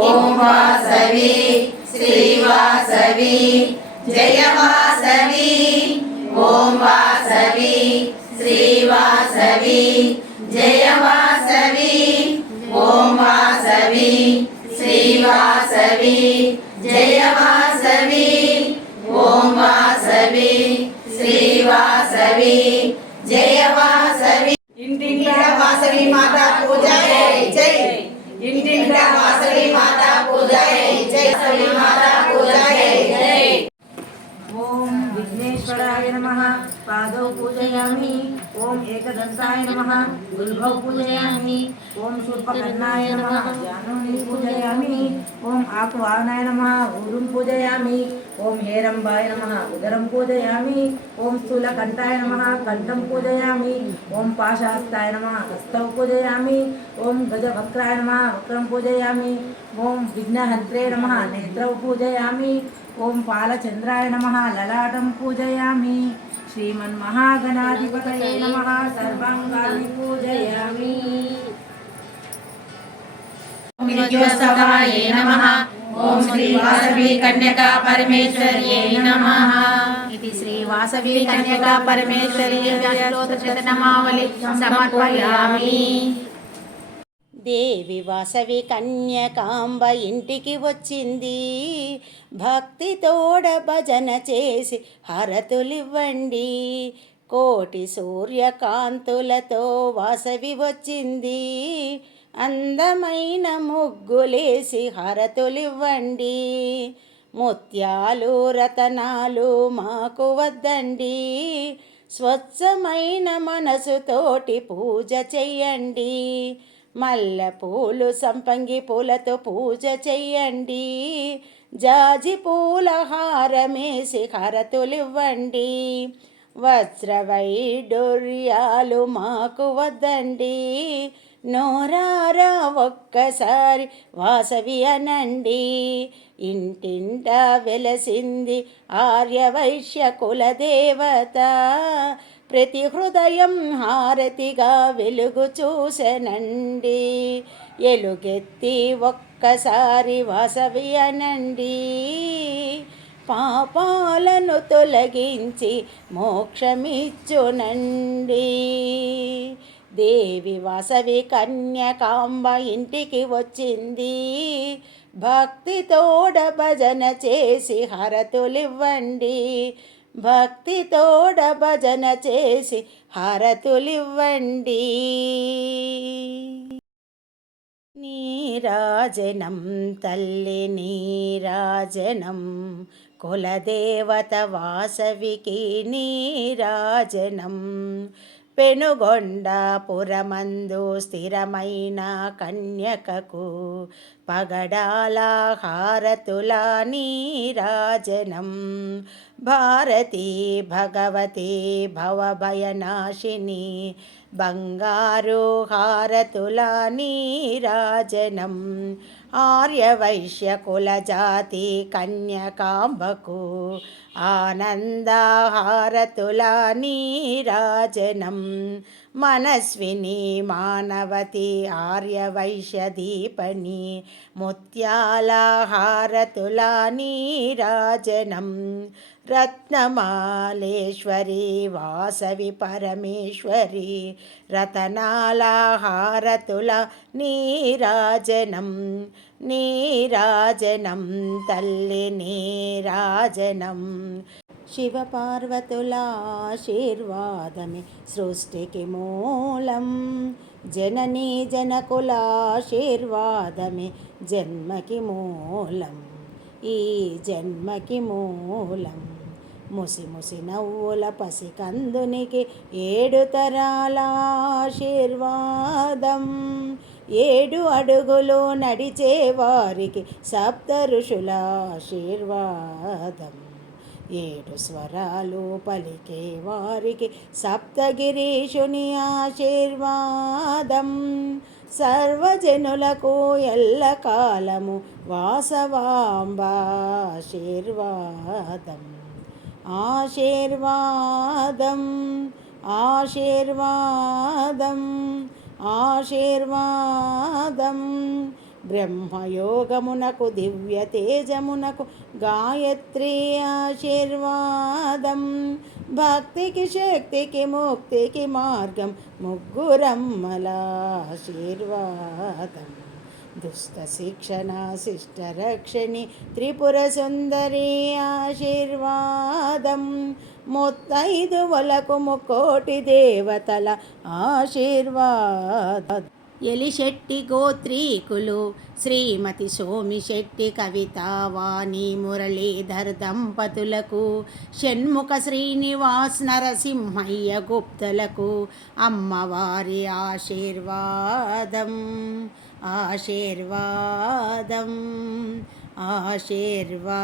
ఓం వాసవి శ్రీవాసవి జయ వాసవి ఓం వాసవి శ్రీవాసవి జయ వాసవి ఓం వాసవి శ్రీవాసవి జయ వాసవి ఓం వాసవి శ్రీవాసవి జయ వాసవి ఇంటింట వాసవి మాత పూజ జై జై ఇంటింట వాసవి మాత పూజ జై జై వాసవి మాత పూజ జై జై ఓం విఘ్నేశ్వరాయ నమ పాదౌ పూజయామి ఓం ఏకదంతాయ నమ. గుల్భౌ పూజయామి. ఓం శూర్పకర్ణాయ నమ. జానుని పూజయామి. ఓం ఆకువాహనాయ నమ. ఊరుం పూజయామి. ఓం హేరంబాయ నమ. ఉదరం పూజయామి. ఓం స్థూలకంఠాయ నమ. కంఠం పూజయామి. ఓం పాశాస్తాయ నమ. హస్తౌ పూజయామి. ఓం గజవక్రాయ నమ. వక్రం పూజయామి. ఓం విఘ్నహంత్రే నమ. నేత్రౌ పూజయామి. ఓం పాలచంద్రాయ నమ. లలాటం పూజయామి. శ్రీమన్మహాగణాధిపతయే నమ సర్వాంగాన్ని పూజయామి విద్యోత్సవాయ నమః ఓం శ్రీ వాసవి కన్యకా పరమేశ్వర్యై నమః ఇది శ్రీ వాసవి కన్యకా పరమేశ్వరి శతనామావళి సమర్పయామి దేవి వాసవి కన్యకాంబ ఇంటికి వచ్చింది. భక్తితోడ భజన చేసి హరతులివ్వండి. కోటి సూర్యకాంతులతో వాసవి వచ్చింది. అందమైన ముగ్గులేసి హరతులివ్వండి. ముత్యాలు రతనాలు మాకు వద్దండి. స్వచ్ఛమైన మనసుతోటి పూజ చెయ్యండి. మల్లెపూలు సంపంగి పూలతో పూజ చెయ్యండి. జాజి పూల హారమేసి హారతులివ్వండి వజ్రవైడూర్యాలు మాకు వద్దండి. నోరారా ఒక్కసారి వాసవి అనండి. ఇంటింట వెలసింది ఆర్యవైశ్య కులదేవత. ప్రతి హృదయం హారతిగా వెలుగు చూసెనండి. ఎలుగెత్తి ఒక్కసారి వాసవి అనండి పాపాలను తొలగించి మోక్షమిచ్చునండి. దేవి వాసవి కన్యకాంబ ఇంటికి వచ్చింది. భక్తితోడ భజన చేసి హరతులివ్వండి. భక్తితోడ భజన చేసి హారతులివ్వండి. నీరాజనం తల్లి నీరాజనం కులదేవత వాసవికి నీరాజనం పెనుగొండపురమందు స్థిరమైన కన్యకకు పగడాల రాజనం నీరాజనం. భారతి భగవతి భవభయనాశిని బంగారు హారతులా నీరాజనం. ఆర్యవైశ్య కులజాతి కన్యకాంబకు ఆనందహారతుల నీరాజనం. మనస్విని మానవతి ఆర్యవైశ్య దీపని రాజనం రత్నమాలేశ్వరి వాసవి పరమేశ్వరి రతనాలహారతుల నీరాజనం. నీరాజనం తల్లి నీరాజనం. శివపార్వతుల ఆశీర్వాదమే సృష్టికి మూలం. జననీ జనకుల ఆశీర్వాదమే జన్మకి మూలం. ఈ జన్మకి మూలం. ముసి ముసి నవ్వుల పసికందునికి ఏడు తరాల ఆశీర్వాదం. ఏడు అడుగులు నడిచే వారికి సప్త ఋషుల ఆశీర్వాదం. ఏడు స్వరాలు పలికే వారికి సప్తగిరీషుని ఆశీర్వాదం. సర్వజనులకు ఎల్లకాలము వాసవాంబాశీర్వాదం ఆశీర్వాదం ఆశీర్వాదం ఆశీర్వాదం. బ్రహ్మయోగమునకు దివ్య తేజమునకు గాయత్రి ఆశీర్వాదం. భక్తికి శక్తికి ముక్తికి మార్గం ముగ్గురమ్మల ఆశీర్వాదం. దుష్ట శిక్షణ శిష్ట రక్షణి త్రిపుర సుందరి ఆశీర్వాదం. ముత్తైదువలకు ముకోటి దేవతల ఆశీర్వాద. ఎలిశెట్టి గోత్రీకులు శ్రీమతి సోమిశెట్టి కవితావాణి మురళీధర్ దంపతులకు షణ్ముఖ శ్రీనివాస్ నరసింహయ్య గుప్తులకు అమ్మవారి ఆశీర్వాదం ఆశీర్వాదం ఆశీర్వాదం.